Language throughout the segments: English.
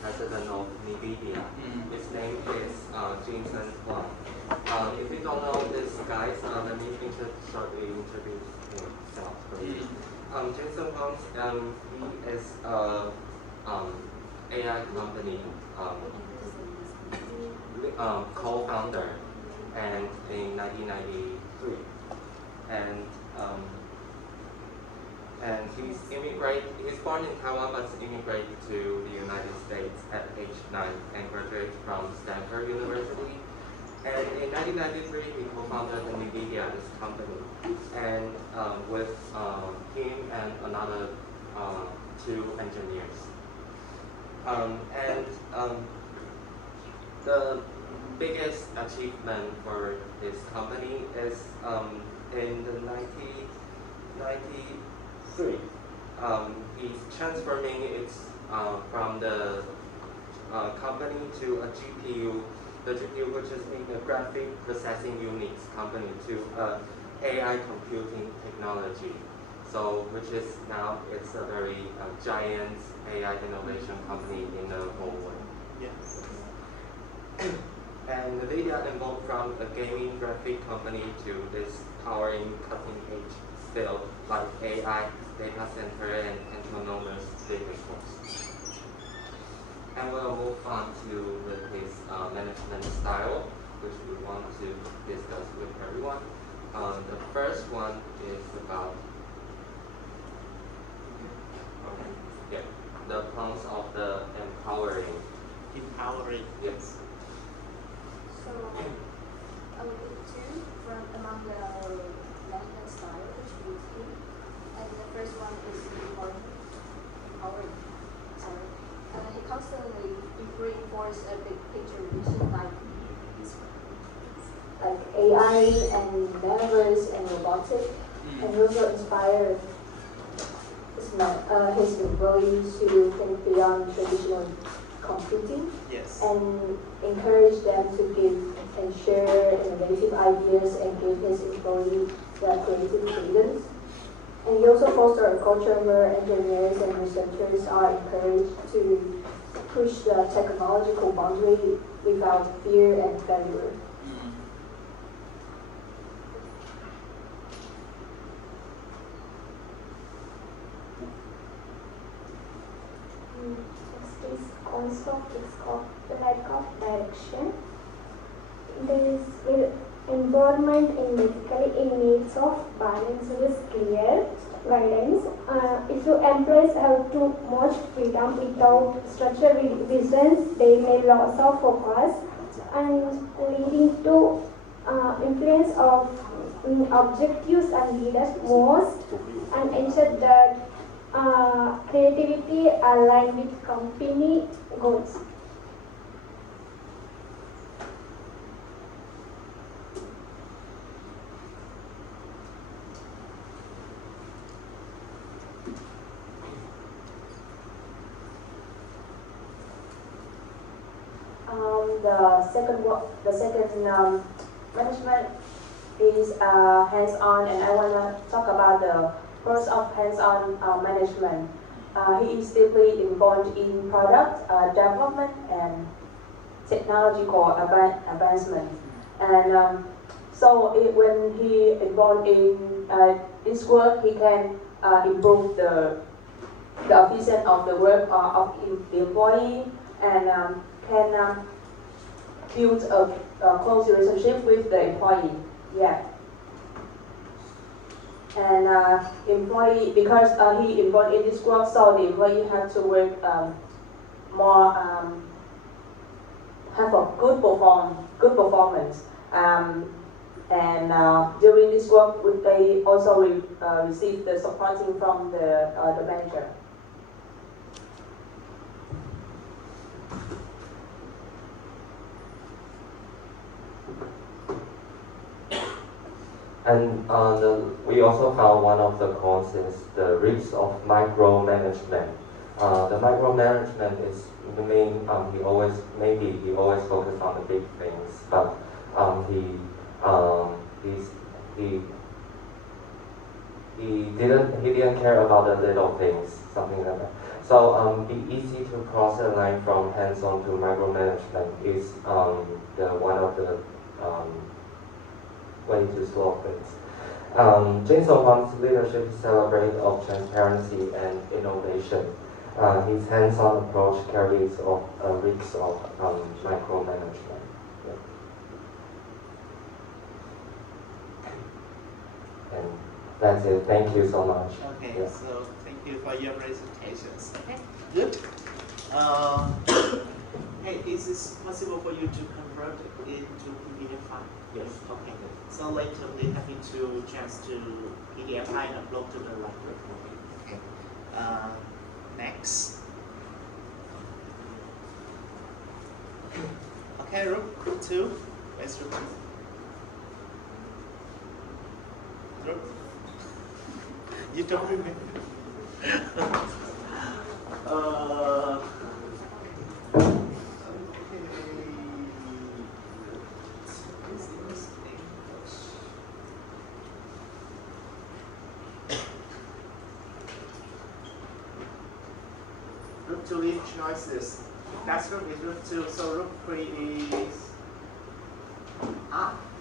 president of NVIDIA. His name is Jensen Huang. If you don't know this guy, let me shortly introduce himself first. Jensen Huang, he is AI company co-founder, and in 1993, and he's born in Taiwan but immigrated to the United States at age 9 and graduated from Stanford University. And in 1993, he co-founded NVIDIA, this company, and with him and another 2 engineers. The biggest achievement for this company is in the 1993. He's transforming its from the company to a GPU, the GPU which is in the graphic processing units company, to AI computing technology. So which is now it's a very giant AI innovation company in the whole world. Yes. And NVIDIA evolved from a gaming graphic company to this powering cutting-edge field like AI, data center, and autonomous vehicles. And we'll move on to his management style, which we want to discuss with everyone. The first one is about the prompts of the empowering. Empowering. Yes. So I will pick 2 from among the management style which we use, and the first one is empowering. Sorry. He constantly reinforces a big picture vision like AI and metaverse and robotics, and also inspire his employees to think beyond traditional computing. Yes. And encourage them to give and share innovative ideas and give his employees their creative freedoms. And he also fosters a culture where engineers and researchers are encouraged to push the technological boundary without fear and failure. This concept is called the lack of direction. This environment in basically in needs of balance with clear guidance. If you employees have too much freedom without structured visions, they may lose of focus and leading to influence of objectives and leaders most, and ensure that creativity aligned with company goals. The second management is hands-on, and I want to talk about the pros of hands-on management. He is deeply involved in product development and technological advancement, and when he involved in this work, he can improve the efficiency of the work of the employee, and can build a close relationship with the employee. Yeah. And employee, because he involved in this work, so the employee had to work more, have a good performance. And during this work, they also receive the supporting from the manager. And we also found one of the cons is the risk of micromanagement. The micromanagement is the main. He always focused on the big things, but he didn't care about the little things, something like that. So be easy to cross the line from hands-on to micromanagement is one of the way to solve it. James Owan's leadership celebrates of transparency and innovation. His hands-on approach carries a risk of micromanagement. Yeah. And that's it. Thank you so much. Okay, Yeah. so thank you for your presentations. Okay, good. Hey, is it possible for you to convert it into PDF file? Yes. Okay. So later we happy to chance to PDF file and upload to the library. Okay. Next. Okay, group 2. Where's group 2? Group? You don't remember? Group 2 lead choices. That's group is group 2. So group 3 is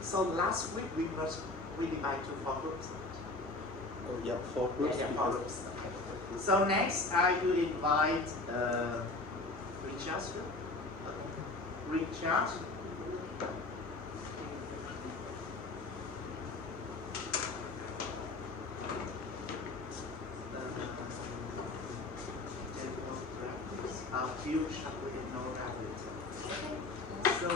so last week we divide to 4 groups. Oh, yeah, 4 groups. Yeah, 4 groups. Okay. So next I will invite Richard. Richard. Few chocolate and no rabbit. So,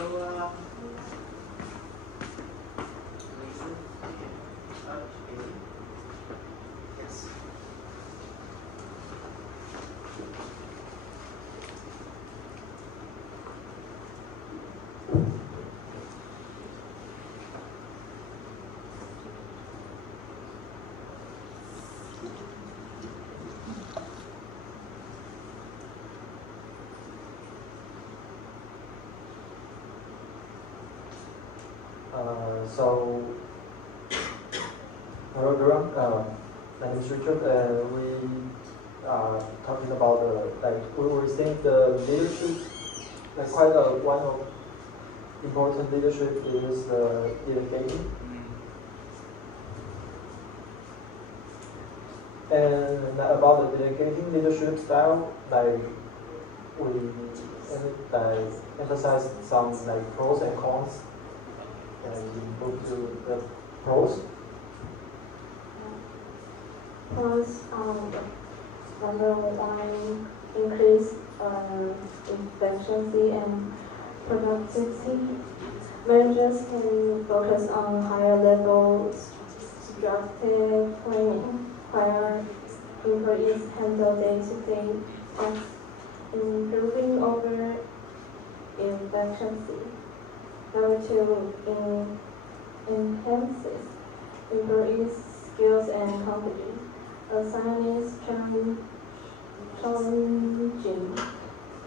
okay. Yes. So, hello everyone. My name is Richard, and we are talking about we think the leadership, quite one of important leadership is delegating. And about the delegating leadership style, we emphasize some pros and cons. And we move to the pros. Pros, number one, increase efficiency and productivity. Managers can focus on higher level structured planning, where employees handle day-to-day tasks, improving over efficiency. Number two, enhances employees' skills and competence. Assigning challenging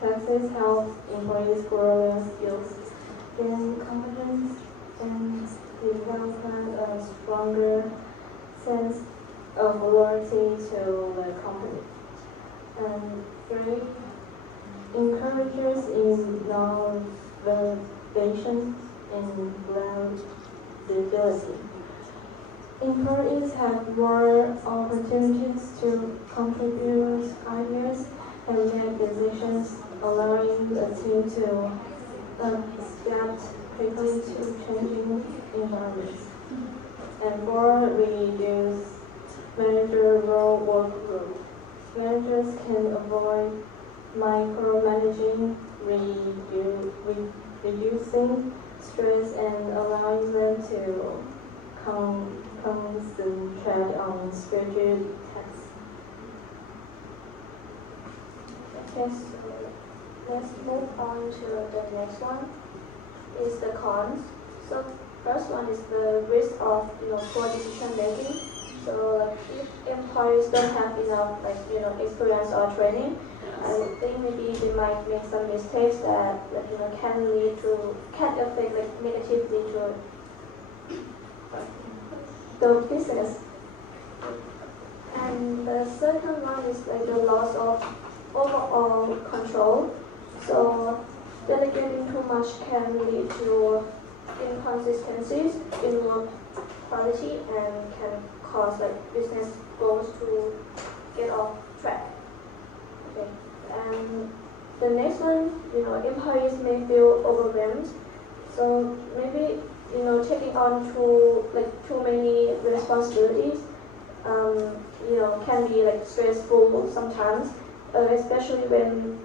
tasks help employees grow their skills, gain competence, and develop a stronger sense of loyalty to the company. And three, encourages innovation and flexibility. Employees have more opportunities to contribute ideas and make decisions, allowing the team to adapt quickly to changing environments. And four, reduce managerial workload. Managers can avoid micromanaging, reducing stress and allowing them to concentrate on scheduled tasks. Yes, let's move on to the next one. Is the cons. So first one is the risk of poor decision making. So if employees don't have enough experience or training, I think maybe they might make some mistakes that can affect negatively to the business. And the second one is the loss of overall control. So delegating too much can lead to inconsistencies in work quality and can cause business goals to get off track. Okay. And the next one, employees may feel overwhelmed. So maybe taking on too many responsibilities, can be stressful sometimes, especially when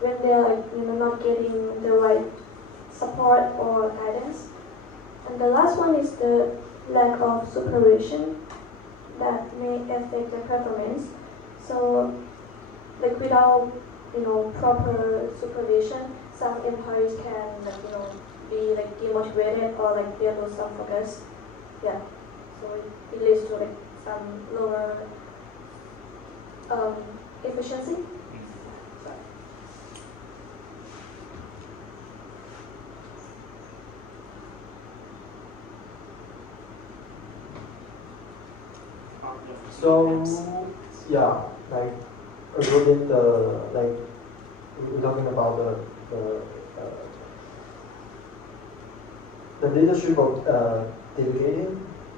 they're not getting the right support or guidance. And the last one is the lack of supervision that may affect the performance. So without proper supervision, some employees can be demotivated or they lose some focus. Yeah. So it leads to some lower efficiency. Sorry. So yeah, regarding we're talking about the leadership of delegating,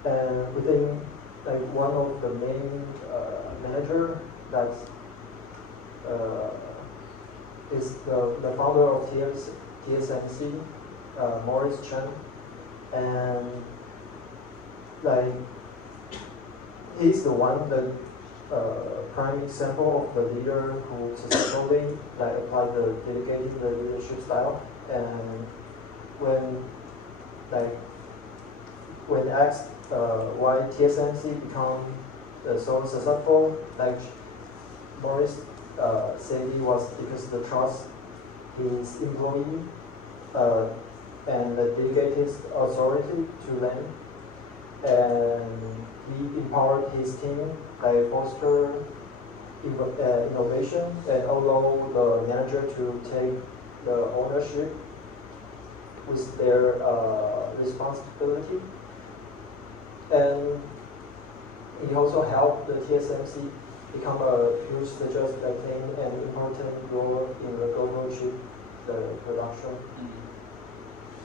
and within one of the main manager that is the founder of TSMC, Morris Chang, and he's the one that prime example of the leader who successfully applied the delegating the leadership style. And when asked why TSMC become so successful, Morris said it was because the trust his employee and delegated his authority to them, and he empowered his team by foster innovation and allow the manager to take the ownership with their responsibility. And he also helped the TSMC become a huge suggest claim and important role in the global chip production.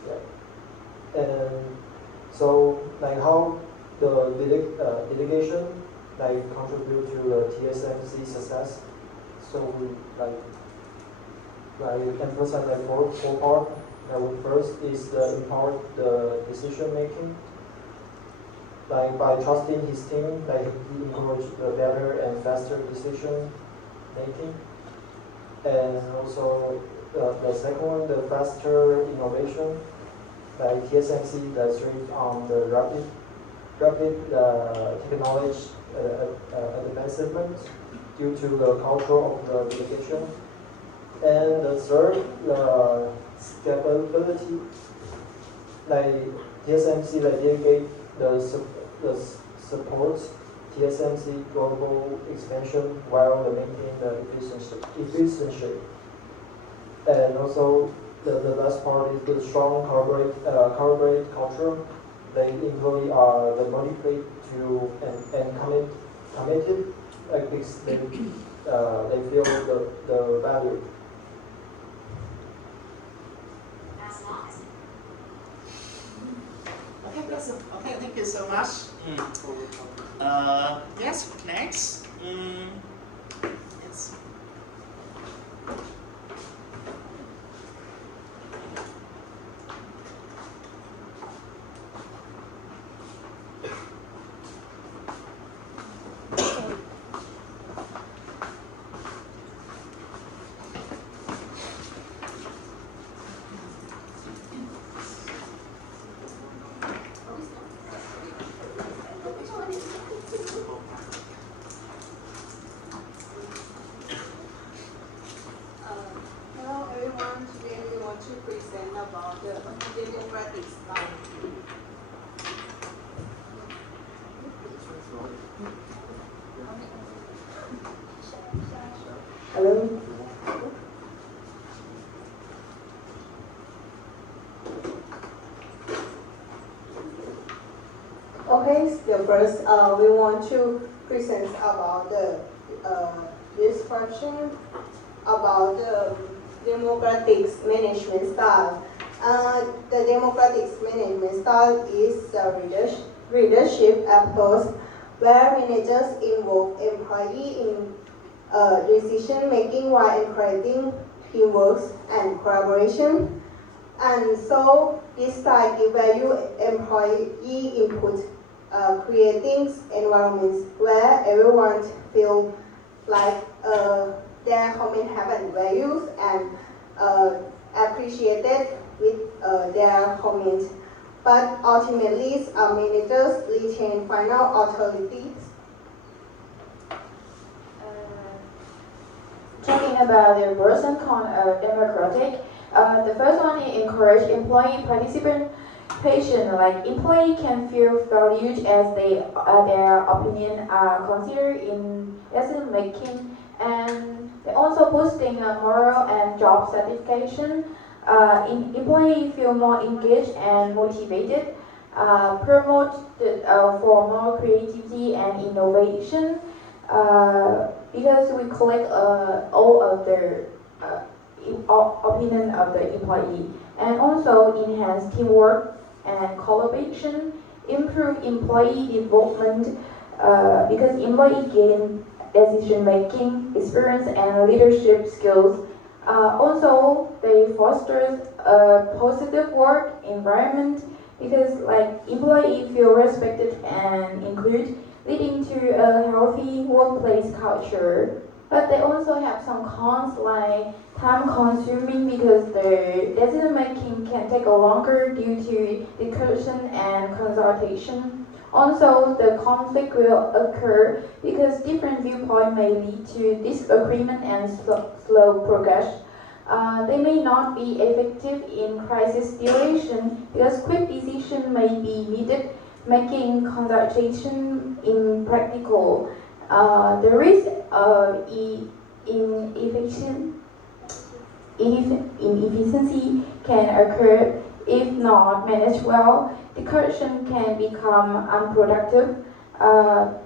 Yeah. And so how the delegation contribute to the TSMC success. So we emphasize four part. First is empower the decision making. By trusting his team, he encouraged the better and faster decision making. And also the second one, the faster innovation. TSMC that thrives on the rapid technology advancement due to the culture of the delegation. And the third, the scalability. TSMC delegate the support TSMC global expansion while maintaining the efficiency. And also the last part is the strong corporate culture. The employees are motivated to and committed because they feel the value. Okay, thank you so much. Yes, next. Yes. Hello everyone, today we want to present about the democratic style. Hello. Okay, so first we want to present about the description about democratic management style. The democratic management style is a leadership approach where managers involve employees in decision making while encouraging teamwork and collaboration. And so this style gives value employee input, creating environments where everyone feels like their comment have values and appreciated with their comments. But ultimately, managers retain final authority. Talking about the pros and cons of democratic, the first one is encourage employee participation. Like employee can feel valued as their opinion are considered in decision making, and they also boosting moral and job satisfaction. Employees feel more engaged and motivated, promote for more creativity and innovation, because we collect all of the opinion of the employee, and also enhance teamwork and collaboration, improve employee development, because employee gain decision making experience and leadership skills. Also, they foster a positive work environment because like employees feel respected and included, leading to a healthy workplace culture. But they also have some cons like time consuming because the decision making can take a longer due to discussion and consultation. Also, the conflict will occur because different viewpoints may lead to disagreement and slow progress. They may not be effective in crisis situation because quick decision may be needed, making consultation impractical. The risk of inefficiency can occur if not managed well. Discussion can become unproductive.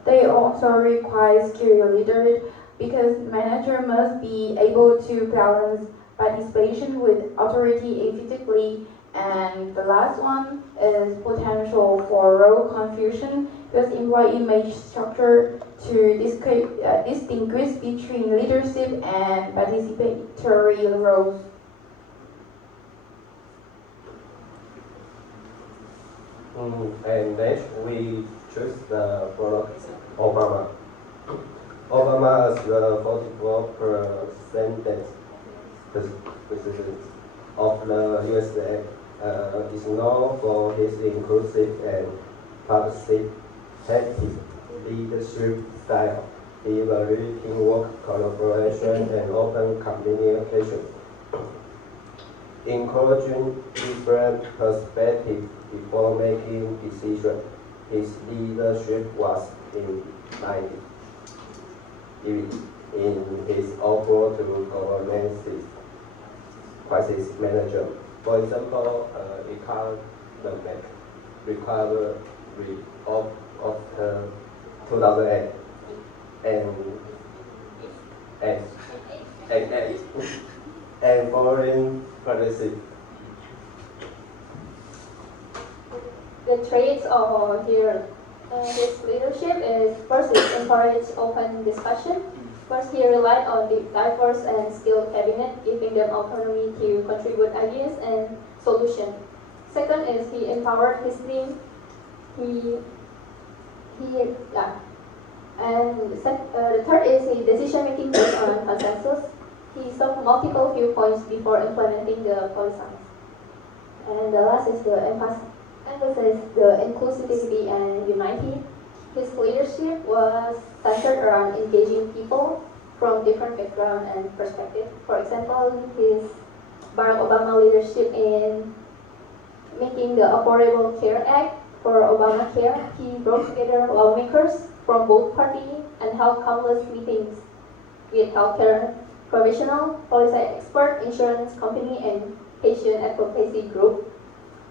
They also require skilled leaders because manager must be able to balance participation with authority effectively. And the last one is potential for role confusion because employee may structure to distinguish between leadership and participatory roles. And next, we choose the product Obama. Obama is the 44% president of the USA. Is known for his inclusive and participative leadership style. He values teamwork, collaboration, and open communication. Encouraging different perspectives before making decisions. His leadership was invited in his offer to government crisis management. For example, economic recovery of 2008 and foreign policy. The traits of his leadership is first, it encourages open discussion. First, he relied on the diverse and skilled cabinet, giving them autonomy to contribute ideas and solutions. Second is he empowered his team. The third is his decision making based on consensus. He sought multiple viewpoints before implementing the policies. And the last is the emphasis the inclusivity and unity. His leadership was centered around engaging people from different backgrounds and perspectives. For example, his Barack Obama leadership in making the Affordable Care Act for Obamacare, he brought together lawmakers from both parties and held countless meetings with healthcare professionals, policy experts, insurance company, and patient advocacy group.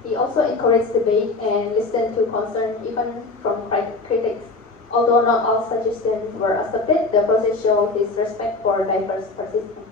He also encouraged debate and listened to concerns even from critics. Although not all suggestions were accepted, the process showed his respect for diverse participants.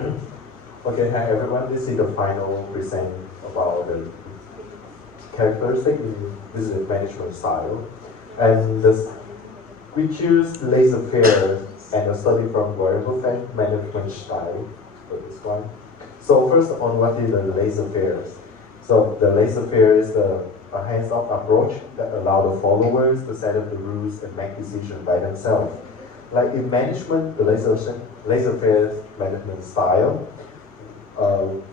Okay, hi everyone. This is the final present about the characteristic in business management style. And we choose laissez-faire and a study from variable management style for this one. So first on what is the laissez-faire? So the laissez-faire is a hands-off approach that allows the followers to set up the rules and make decisions by themselves. Like in management, the laissez-faire management style,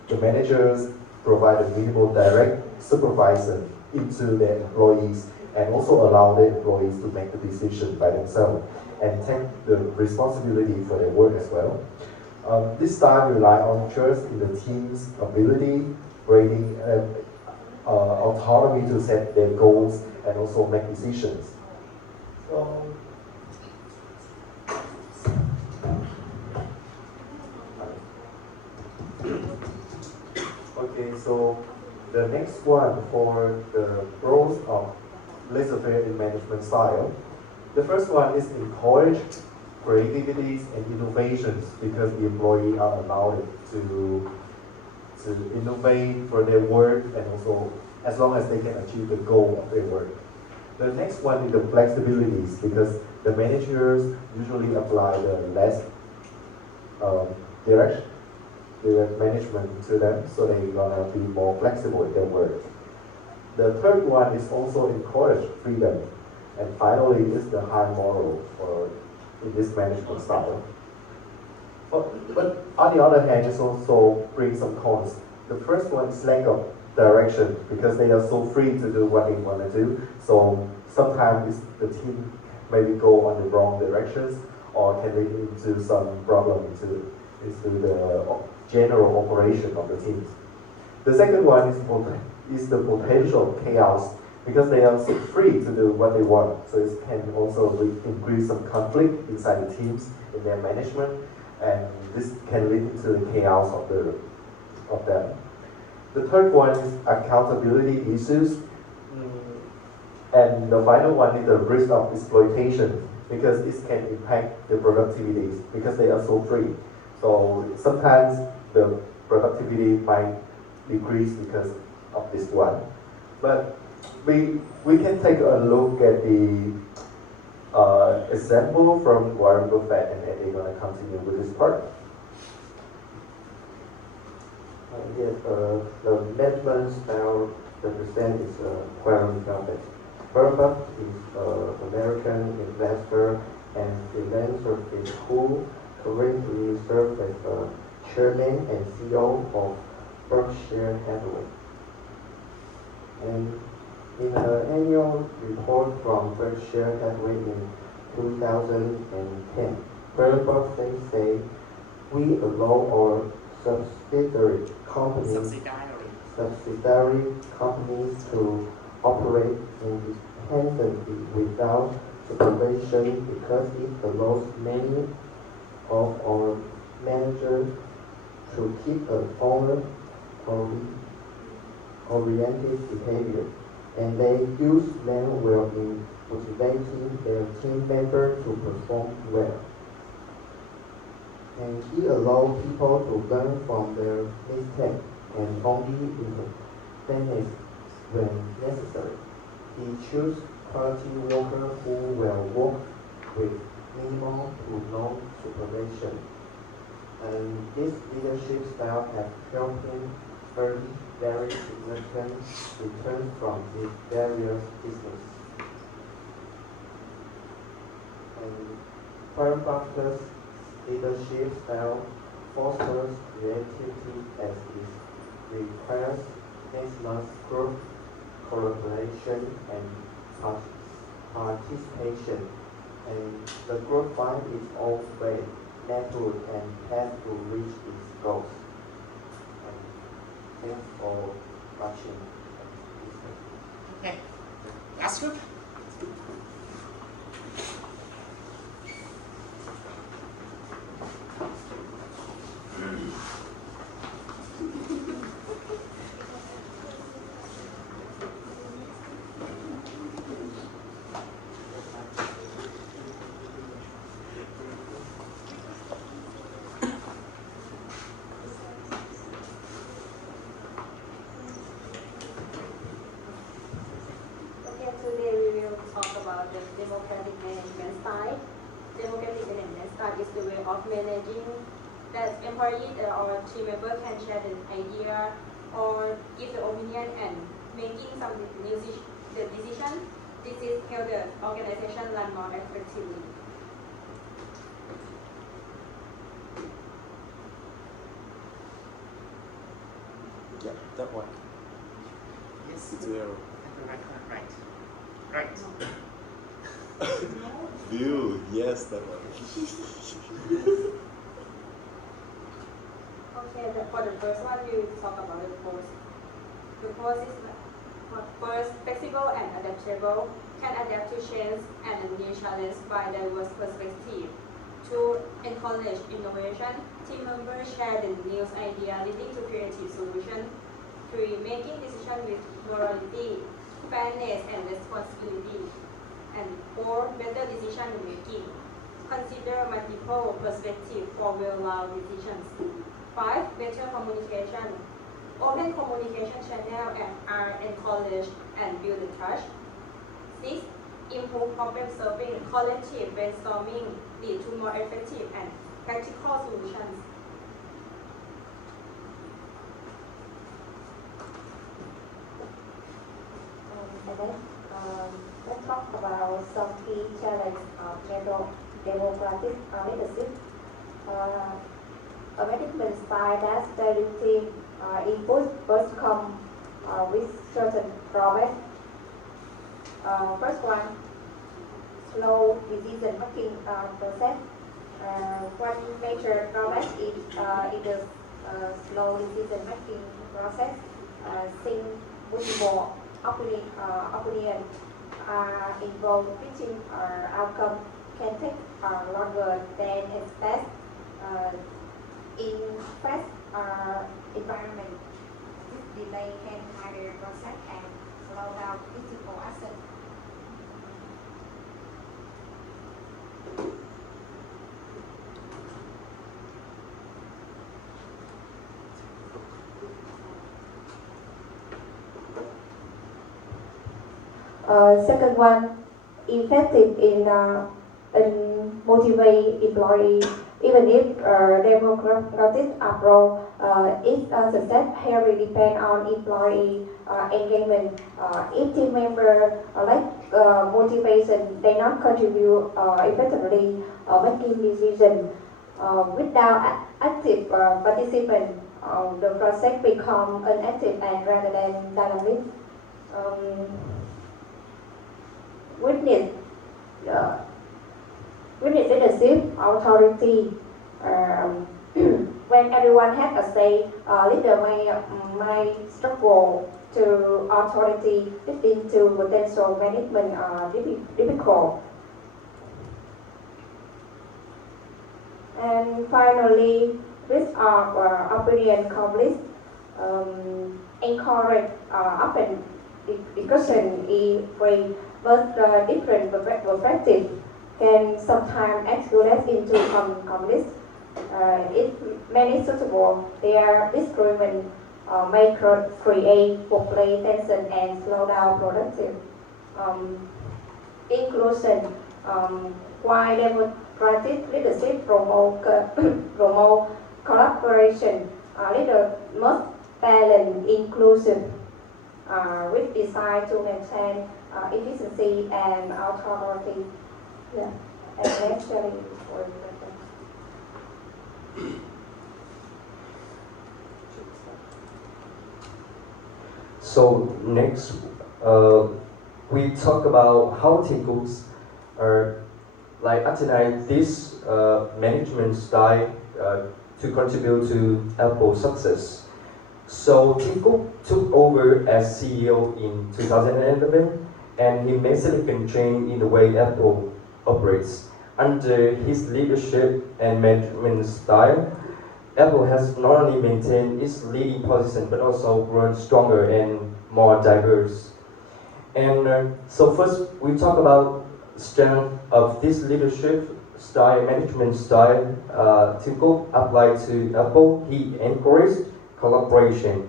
the managers provide a minimal direct supervision into their employees and also allow the employees to make the decision by themselves and take the responsibility for their work as well. This style relies on trust in the team's ability, rating, autonomy to set their goals and also make decisions. So, okay, so the next one for the roles of laissez-faire in management style. The first one is encourage creativity and innovations because the employee are allowed to innovate for their work and also as long as they can achieve the goal of their work. The next one is the flexibilities because the managers usually apply the less direct management to them, so they're gonna be more flexible in their work. The third one is also encourage freedom, and finally is the high moral in this management style. But on the other hand, it also brings some cons. The first one is lack of direction because they are so free to do what they want to do. So sometimes the team maybe go on the wrong directions or can lead into some problem into the general operation of the teams. The second one is the potential chaos because they are so free to do what they want. So it can also increase some conflict inside the teams in their management, and this can lead to the chaos of them. The third one is accountability issues, and the final one is the risk of exploitation because this can impact the productivity because they are so free. So sometimes the productivity might decrease because of this one. But we can take a look at the example from Warren Buffett, and then we're going to continue with this part. Yes, the management style represent is Warren Buffett. Warren Buffett is an American investor and philanthropist who currently serves as the chairman and CEO of Berkshire Hathaway. And in an annual report from Berkshire Hathaway in 2010, Warren Buffett said, "We allow our subsidiary companies to operate independently without supervision because it allows many of our managers to keep an owner-oriented behavior, and they use them well in motivating their team members to perform well. And he allows people to learn from their mistakes and only intervene when necessary. He chooses quality workers who will work with minimal to no supervision. And this leadership style has helped him earn very significant returns from his various businesses. And Warren Buffett's leadership style fosters creativity as it requires maximum group collaboration and participation, and the group finds its own way, method, and path to reach its goals. And thanks for watching. Okay, last group. managing that employee or team member can share the idea or give the opinion and making some the decision. This is help the organization run more effectively. Yeah, that one. Yes. It's there. Right. Right. View, yes, that one. Okay, for the first one, we will talk about the post. The post is first flexible and adaptable, can adapt to change and new challenges by diverse perspectives. To encourage innovation, team members share the new idea leading to creative solutions. 3. Making decisions with morality, fairness and responsibility. And 4. Better decision making. Consider multiple perspectives for well-rounded decisions. 5. Better communication. Open communication channels are encouraged and build the trust. 6. Improve problem solving. Collective brainstorming lead to more effective and practical solutions. Let's talk about some key challenges of democratic leadership. A management style that values team input first come with certain drawbacks. First one, slow decision making process. One major drawback is the slow decision making process. Since multiple opinion involved reaching outcome can take longer than expected in fast environment. This delay can hinder process and slow down critical action. Second one, effective in motivate employee, even if democratic approach its success heavily depend on employee engagement. If team member lack motivation, they not contribute effectively making decision. Without active participant, the process become inactive and rather than dynamic. Witness leadership authority. When everyone has a say, leader may struggle to authority, leading to potential management difficult. And finally, risk of opinion conflict. Encourage open discussion is free, but different perspectives can sometimes escalate into conflict. If many suitable, their disagreement may create workplace tension and slow down productive inclusion. While democratic leadership promote collaboration, leaders must balance inclusive with desire to maintain efficiency and authority. Yeah, and actually for So next, we talk about how team groups are like alternate this management style to contribute to Apple's success. So Tim Cook took over as CEO in 2011, and he made significant change in the way Apple operates. Under his leadership and management style, Apple has not only maintained its leading position but also grown stronger and more diverse. And so first we talk about strength of this leadership style, management style. Tim Cook applied to Apple. He encouraged collaboration.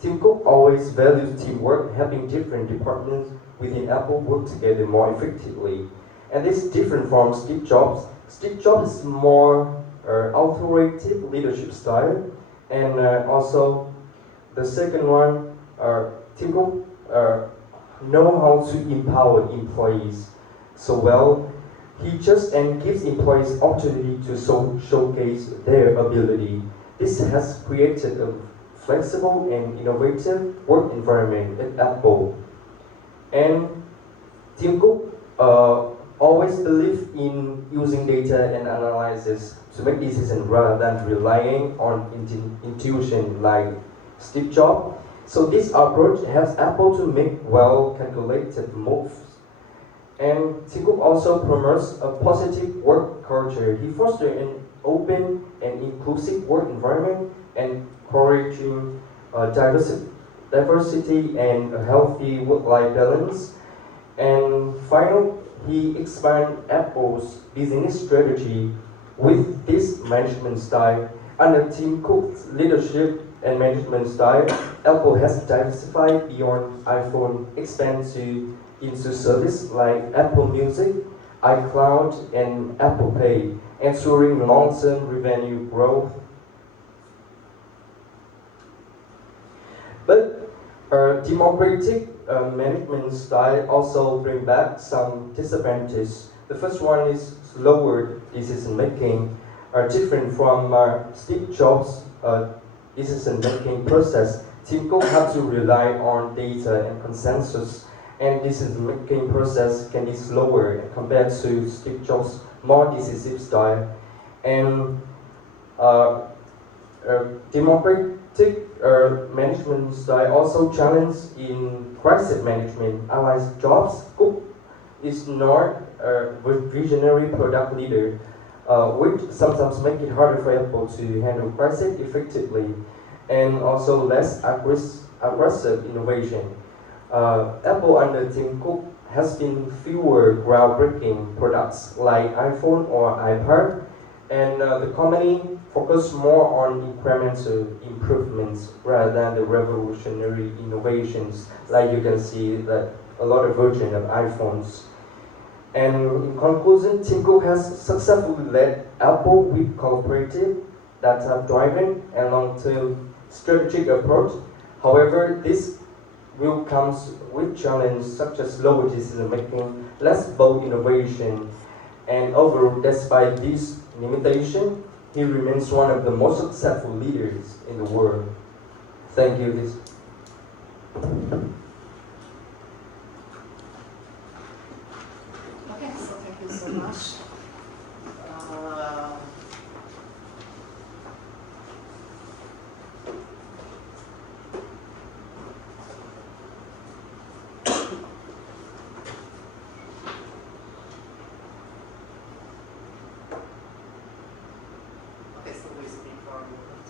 Tim Cook always values teamwork, helping different departments within Apple work together more effectively. And this different from Steve Jobs, Steve Jobs is more authoritative leadership style, and also the second one, Tim Cook know how to empower employees so well. He just and gives employees opportunity to showcase their ability. This has created a flexible and innovative work environment at Apple. And Tim Cook always believed in using data and analysis to make decisions rather than relying on intuition like Steve Jobs. So this approach helps Apple to make well-calculated moves. And Tim Cook also promotes a positive work culture. He fosters an open and inclusive work environment, encouraging diversity and a healthy work-life balance. And finally, he expanded Apple's business strategy with this management style. Under Tim Cook's leadership and management style, Apple has diversified beyond iPhone, into service like Apple Music, iCloud, and Apple Pay, ensuring long-term revenue growth. But democratic management style also bring back some disadvantages. The first one is slower decision making, different from Steve Jobs' decision making process. Tim Cook had to rely on data and consensus, and decision making process can be slower compared to Steve Jobs' more decisive style. And democratic management style also challenged in crisis management. Unlike Jobs, Cook is not a visionary product leader, which sometimes make it harder for Apple to handle crisis effectively, and also less aggressive innovation. Apple under Tim Cook has been fewer groundbreaking products like iPhone or iPad, and the company focused more on incremental improvements rather than the revolutionary innovations, like you can see that a lot of versions of iPhones. And in conclusion, Tim Cook has successfully led Apple with cooperative, data-driven, and long-term strategic approach. However, this will come with challenges such as slower decision-making, less bold innovation, and overall, despite this limitation, he remains one of the most successful leaders in the world. Thank you. Okay, so thank you so much. Okay, so we speak for a moment.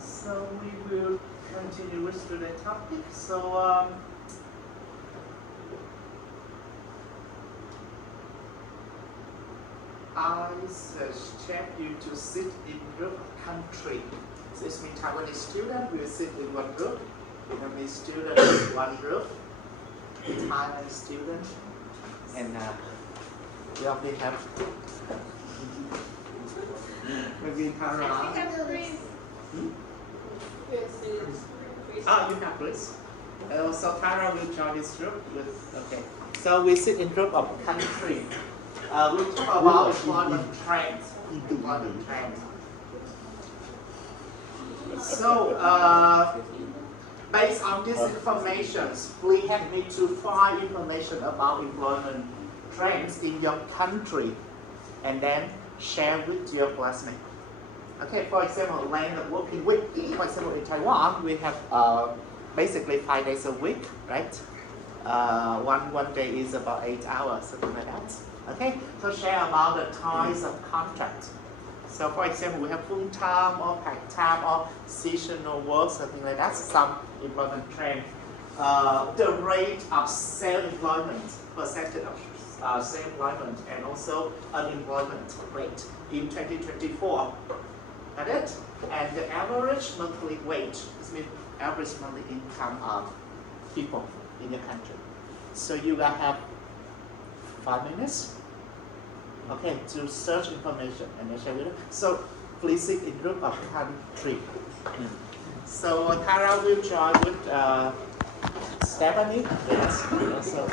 So we will continue with today's topic. So I suggest you to sit in group of country. So it means Taiwanese student will sit in one group, Vietnamese student in one group, Thailand student, and we only have maybe Tara. Oh, you have Chris. So Tara will join this group with, okay. So we sit in group of country. We'll talk about employment trends. So based on this information, please help me to find information about employment trends in your country and then share with your classmates. Okay, for example, length of working week. For example, in Taiwan, we have basically 5 days a week, right? one day is about 8 hours, something like that. Okay, so share about the types of contract. So for example, we have full-time or part-time or seasonal work, something like that, some important trend. The rate of self-employment, percentage of self-employment, and also unemployment rate in 2024. Got it? And the average monthly wage, this means average monthly income of people in your country. So you will have 5 minutes, okay, to search information and then share with you. So please sit in group of country. So Tara will join with Stephanie. Yes, also.